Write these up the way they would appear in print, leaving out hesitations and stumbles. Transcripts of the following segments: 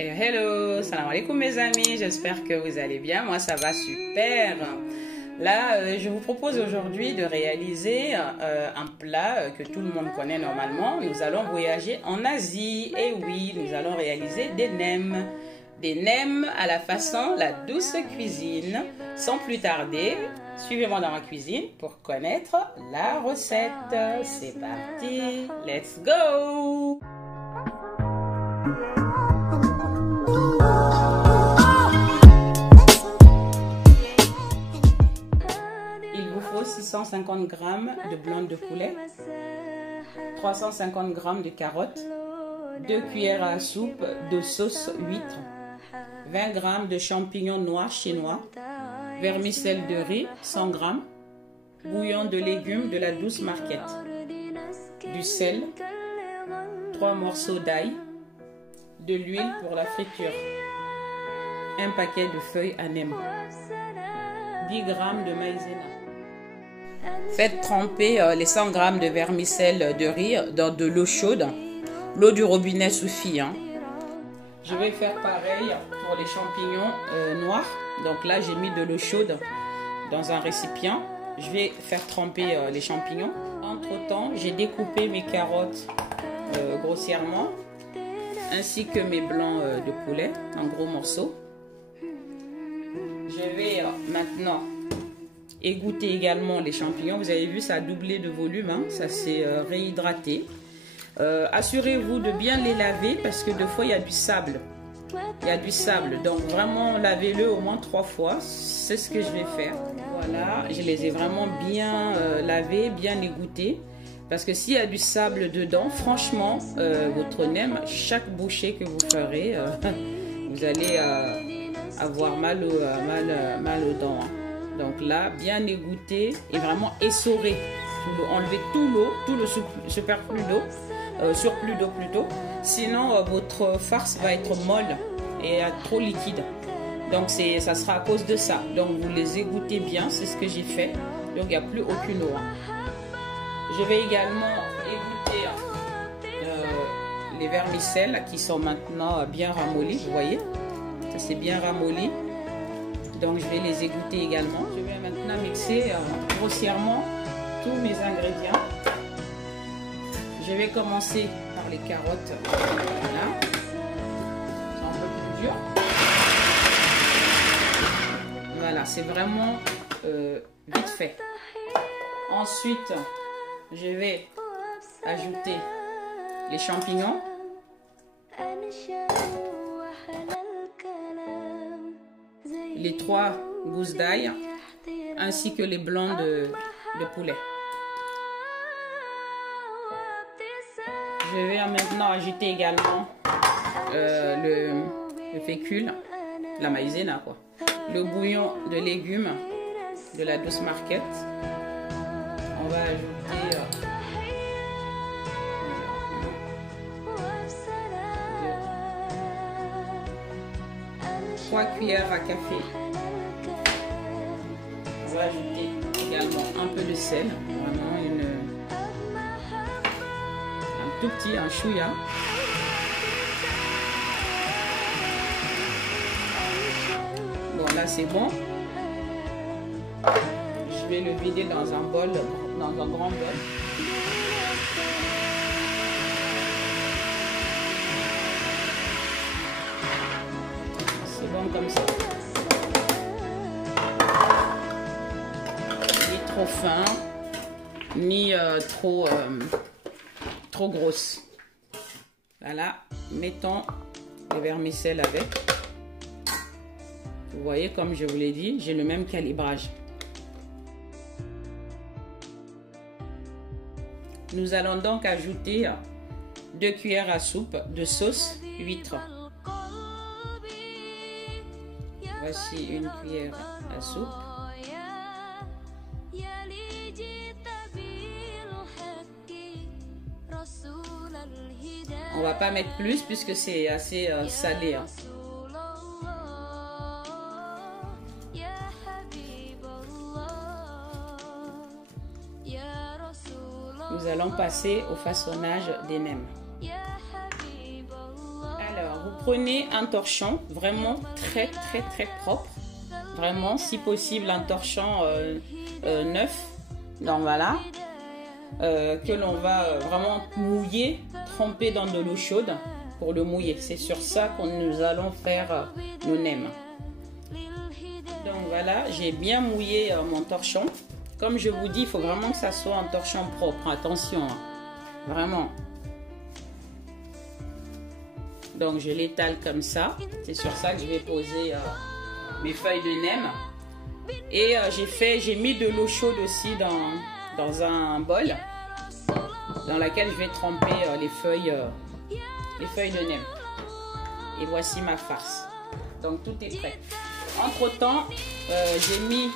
Hello, hello, salam alaikum mes amis, j'espère que vous allez bien, moi ça va super. Là, je vous propose aujourd'hui de réaliser un plat que tout le monde connaît normalement. Nous allons voyager en Asie, et oui, nous allons réaliser des nems. Des nems à la façon la douce cuisine. Sans plus tarder, suivez-moi dans ma cuisine pour connaître la recette. C'est parti, let's go! Il vous faut 650 g de blanc de poulet, 350 g de carottes, 2 cuillères à soupe de sauce huître, 20 g de champignons noirs chinois, vermicelle de riz 100 g, bouillon de légumes de la douce marquette, du sel, 3 morceaux d'ail, de l'huile pour la friture, un paquet de feuilles à nem, 10 g de maïzena. Faites tremper les 100 g de vermicelle de riz dans de l'eau chaude. L'eau du robinet suffit. Je vais faire pareil pour les champignons noirs. Donc là, j'ai mis de l'eau chaude dans un récipient. Je vais faire tremper les champignons. Entre-temps, j'ai découpé mes carottes grossièrement, ainsi que mes blancs de poulet en gros morceaux. Je vais maintenant égoutter également les champignons. Vous avez vu, ça a doublé de volume, ça s'est réhydraté. Assurez-vous de bien les laver parce que des fois il y a du sable. Il y a du sable, donc vraiment lavez-le au moins 3 fois. C'est ce que je vais faire. Voilà, je les ai vraiment bien lavés, bien égouttés. Parce que s'il y a du sable dedans, franchement, votre nem, chaque bouchée que vous ferez, vous allez avoir mal aux dents. Donc là, bien égoutter et vraiment essorer. Enlever tout le superflu d'eau, surplus d'eau plutôt. Sinon, votre farce va être molle et trop liquide. Donc ça sera à cause de ça. Donc vous les égouttez bien, c'est ce que j'ai fait. Donc il n'y a plus aucune eau. Je vais également égoutter les vermicelles qui sont maintenant bien ramollies. Vous voyez, ça c'est bien ramolli. Donc je vais les égoutter également. Je vais maintenant mixer grossièrement tous mes ingrédients. Je vais commencer par les carottes. Voilà. C'est un peu plus dur. Voilà, c'est vraiment vite fait. Ensuite, je vais ajouter les champignons. Les 3 gousses d'ail ainsi que les blancs de poulet. Je vais maintenant ajouter également le fécule, la maïzena quoi, le bouillon de légumes de la douce marquette. On va ajouter 3 cuillères à café. On va ajouter également un peu de sel, vraiment un tout petit, un chouïa. Bon là c'est bon. Je vais le vider dans un bol, dans un grand bol. C'est bon comme ça. Ni trop fin, ni trop grosse. Voilà, mettons les vermicelles avec. Vous voyez, comme je vous l'ai dit, j'ai le même calibrage. Nous allons donc ajouter 2 cuillères à soupe de sauce huître. Voici une cuillère à soupe. On va pas mettre plus puisque c'est assez salé. Nous allons passer au façonnage des nems. Alors, vous prenez un torchon vraiment très propre. Vraiment, si possible, un torchon neuf. Donc voilà. Que l'on va vraiment mouiller, tremper dans de l'eau chaude pour le mouiller. C'est sur ça que nous allons faire nos nems. Donc voilà, j'ai bien mouillé mon torchon. Comme je vous dis, il faut vraiment que ça soit un torchon propre. Attention, hein. Vraiment. Donc je l'étale comme ça. C'est sur ça que je vais poser mes feuilles de nems. Et j'ai mis de l'eau chaude aussi dans un bol dans laquelle je vais tremper les feuilles de nems. Et voici ma farce. Donc tout est prêt. Entre temps, j'ai mis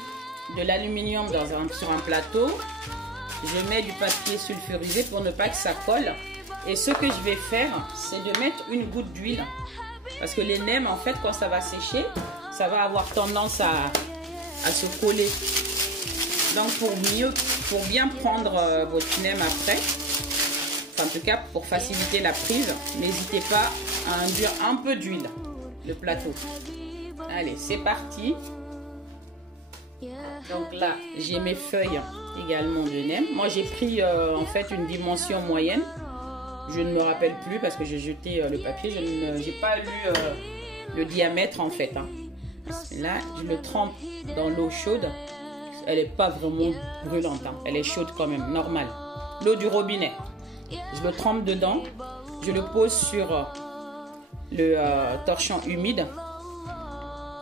de l'aluminium sur un plateau. Je mets du papier sulfurisé pour ne pas que ça colle. Et ce que je vais faire, c'est de mettre une goutte d'huile. Parce que les nems, en fait, quand ça va sécher, ça va avoir tendance à se coller. Donc pour bien prendre votre nem après, enfin, en tout cas pour faciliter la prise, n'hésitez pas à induire un peu d'huile le plateau. Allez, c'est parti. Donc là, j'ai mes feuilles également de nem. Moi, j'ai pris en fait une dimension moyenne. Je ne me rappelle plus parce que j'ai jeté le papier. Je n'ai pas lu le diamètre en fait. Hein. Là, je le trempe dans l'eau chaude. Elle n'est pas vraiment brûlante. Hein. Elle est chaude quand même, normale. L'eau du robinet. Je le trempe dedans. Je le pose sur le torchon humide.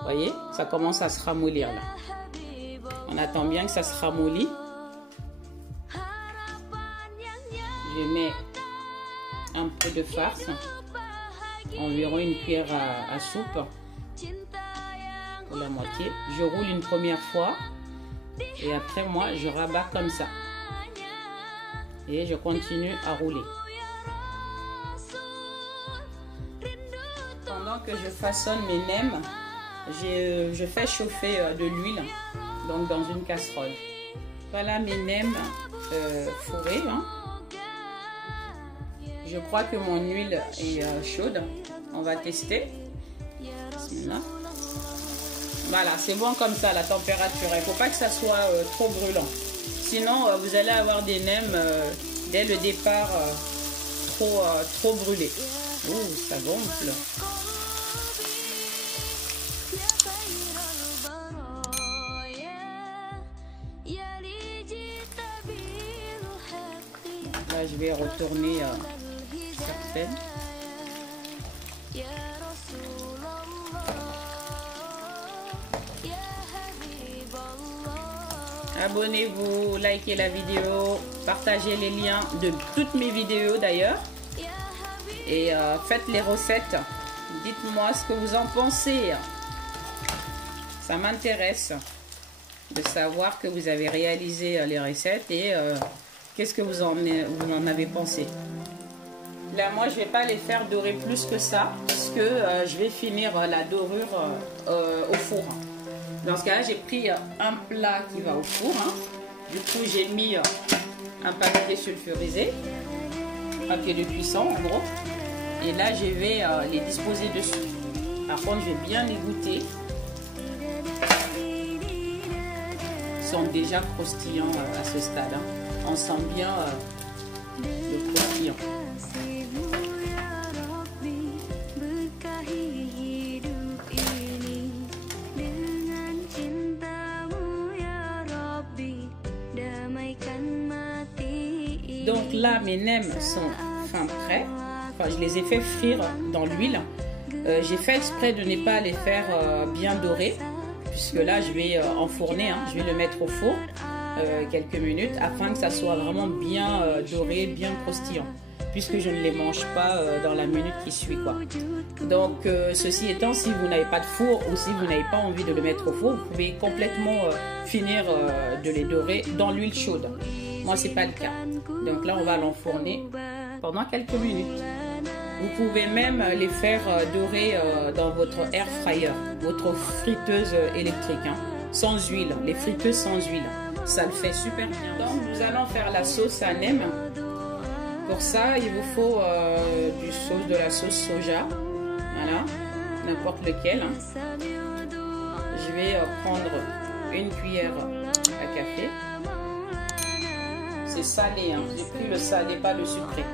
Vous voyez, ça commence à se ramollir là. On attend bien que ça se ramollit. Je mets un peu de farce, environ une cuillère à soupe pour la moitié. Je roule une première fois et après moi je rabats comme ça et je continue à rouler. Pendant que je façonne mes nems, je fais chauffer de l'huile donc dans une casserole. Voilà mes nems fourrés. Hein. Je crois que mon huile est chaude. On va tester. Là. Voilà, c'est bon comme ça la température. Il ne faut pas que ça soit trop brûlant. Sinon, vous allez avoir des nems dès le départ trop brûlés. Ouh, ça gonfle. Là, je vais retourner certaines. Abonnez-vous, likez la vidéo, partagez les liens de toutes mes vidéos d'ailleurs. Et faites les recettes. Dites-moi ce que vous en pensez. Ça m'intéresse de savoir que vous avez réalisé les recettes et qu'est-ce que vous en avez pensé. Là, moi, je ne vais pas les faire dorer plus que ça, parce que je vais finir la dorure au four. Dans ce cas-là, j'ai pris un plat qui va au four. Hein. Du coup, j'ai mis un papier sulfurisé, papier de cuisson en gros. Et là, je vais les disposer dessus. Par contre, je vais bien les goûter. Ils sont déjà croustillants à ce stade. Hein. On sent bien le croustillant. Donc là, mes nems sont fin prêts. Enfin, je les ai fait frire dans l'huile. J'ai fait exprès de ne pas les faire bien dorés, puisque là, je vais enfourner. Hein. Je vais le mettre au four quelques minutes afin que ça soit vraiment bien doré, bien croustillant, puisque je ne les mange pas dans la minute qui suit, quoi. Donc, ceci étant, si vous n'avez pas de four ou si vous n'avez pas envie de le mettre au four, vous pouvez complètement finir de les dorer dans l'huile chaude. Moi, c'est pas le cas. Donc là, on va l'enfourner pendant quelques minutes. Vous pouvez même les faire dorer dans votre air fryer, votre friteuse électrique, hein, sans huile, les friteuses sans huile. Ça le fait super bien. Donc, nous allons faire la sauce à nem. Pour ça, il vous faut de la sauce soja. Voilà, n'importe lequel. Hein. Je vais prendre une cuillère à café. C'est salé, hein. J'ai pris le salé, pas le sucré.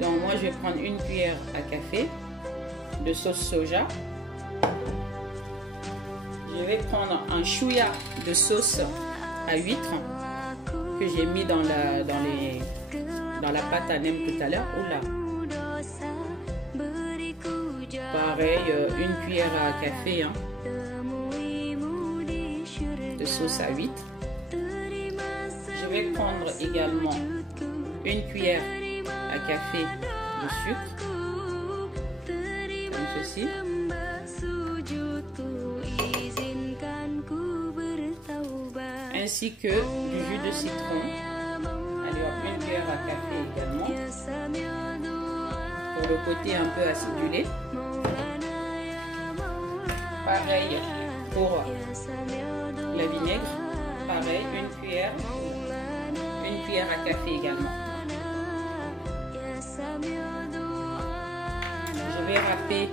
Donc moi, je vais prendre une cuillère à café de sauce soja. Je vais prendre un chouïa de sauce à huître que j'ai mis dans la pâte à nem tout à l'heure. Oula. Pareil, une cuillère à café hein, de sauce à huître. Je vais prendre également une cuillère à café de sucre, comme ceci. Ainsi que du jus de citron. Allez, une cuillère à café également. Pour le côté un peu acidulé. Pareil pour la vinaigre. Pareil, une cuillère à café également. Je vais râper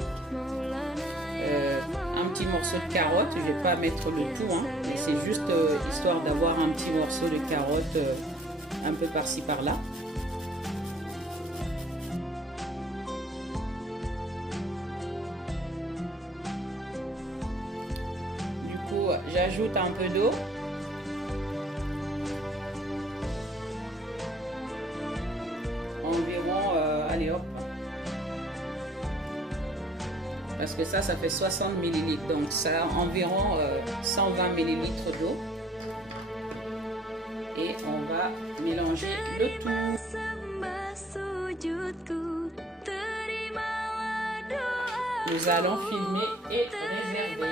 un petit morceau de carotte. Je ne vais pas mettre le tout, hein, mais c'est juste histoire d'avoir un petit morceau de carotte un peu par-ci par-là. Du coup, j'ajoute un peu d'eau. Environ, allez hop. Parce que ça fait 60 ml. Donc ça a environ 120 ml d'eau. Et on va mélanger le tout. Nous allons filmer et réserver.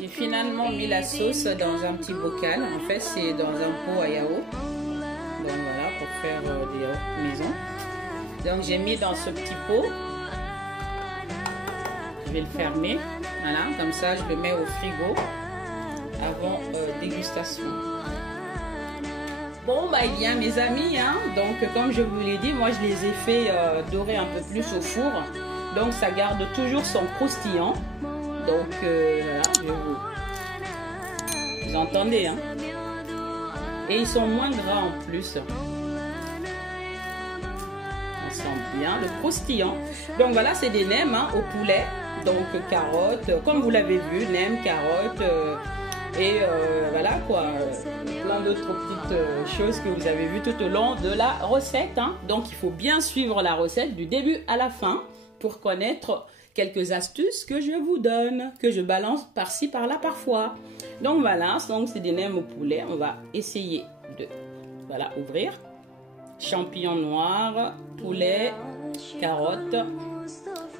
J'ai finalement mis la sauce dans un petit bocal. En fait, c'est dans un pot à yaourt. Donc voilà, pour faire des yaourts maison. Donc j'ai mis dans ce petit pot. Je vais le fermer. Voilà, comme ça je le mets au frigo avant dégustation. Bon bah il y a mes amis, hein. Donc comme je vous l'ai dit, moi je les ai fait dorer un peu plus au four. Donc ça garde toujours son croustillant. Donc voilà, vous entendez, hein. Et ils sont moins gras en plus. On sent bien le croustillant. Donc voilà, c'est des nems hein, au poulet. Donc carottes, comme vous l'avez vu, nems, carottes et voilà quoi, plein d'autres petites choses que vous avez vues tout au long de la recette. Hein. Donc il faut bien suivre la recette du début à la fin pour connaître quelques astuces que je vous donne, que je balance par-ci par-là parfois. Donc voilà, donc c'est des nems au poulet. On va essayer de ouvrir. Champignons noirs, poulet, carottes.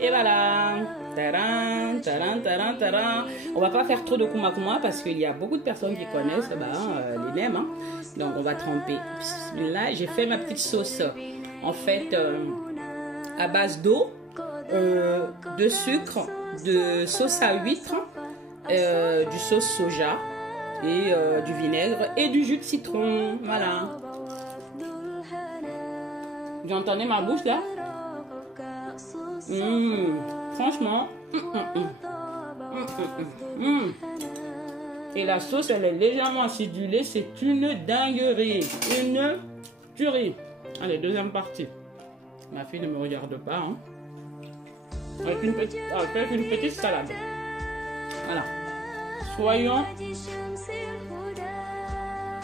Et voilà, taran, taran, taran, taran. On va pas faire trop de kuma parce qu'il y a beaucoup de personnes qui connaissent les nems. Hein. Donc on va tremper. Là, j'ai fait ma petite sauce en fait à base d'eau, de sucre, de sauce à huître, du sauce soja et du vinaigre et du jus de citron. Voilà. Vous entendez ma bouche là? Franchement. Et la sauce, elle est légèrement acidulée. C'est une dinguerie. Une tuerie. Allez, deuxième partie. Ma fille ne me regarde pas. Hein. Avec une petite salade. Voilà. Soyons.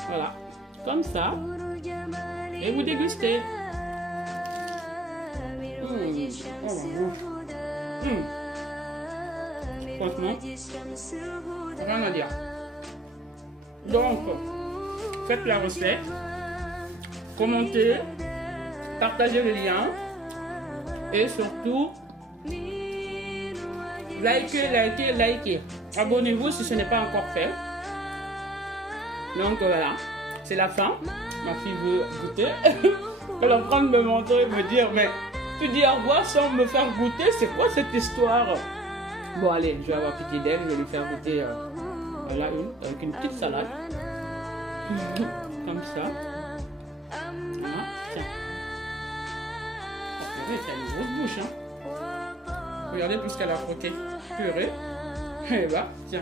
Voilà. Comme ça. Et vous dégustez. Franchement, rien à dire. Donc, faites la recette, commentez, partagez le lien et surtout, likez. Abonnez-vous si ce n'est pas encore fait. Donc voilà, c'est la fin. Ma fille veut goûter. Elle est en train de me montrer, me dire, mais tu dis au revoir sans me faire goûter, c'est quoi cette histoire? Bon allez, je vais avoir pitié d'elle, je vais lui faire goûter voilà, avec une petite salade. Comme ça. Voilà, tiens. C'est une grosse bouche, hein. Regardez tout ce qu'elle a croqué. Purée. Eh ben, tiens.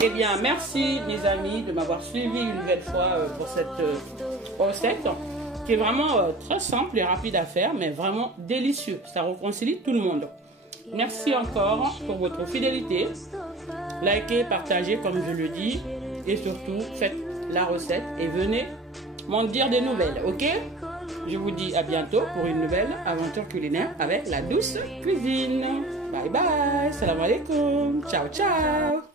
Eh bien, merci mes amis de m'avoir suivi une nouvelle fois pour cette recette qui est vraiment très simple et rapide à faire, mais vraiment délicieux. Ça réconcilie tout le monde. Merci encore pour votre fidélité. Likez, partagez comme je le dis et surtout faites la recette et venez m'en dire des nouvelles, ok? Je vous dis à bientôt pour une nouvelle aventure culinaire avec la douce cuisine. Bye bye, salam alaikum, ciao ciao.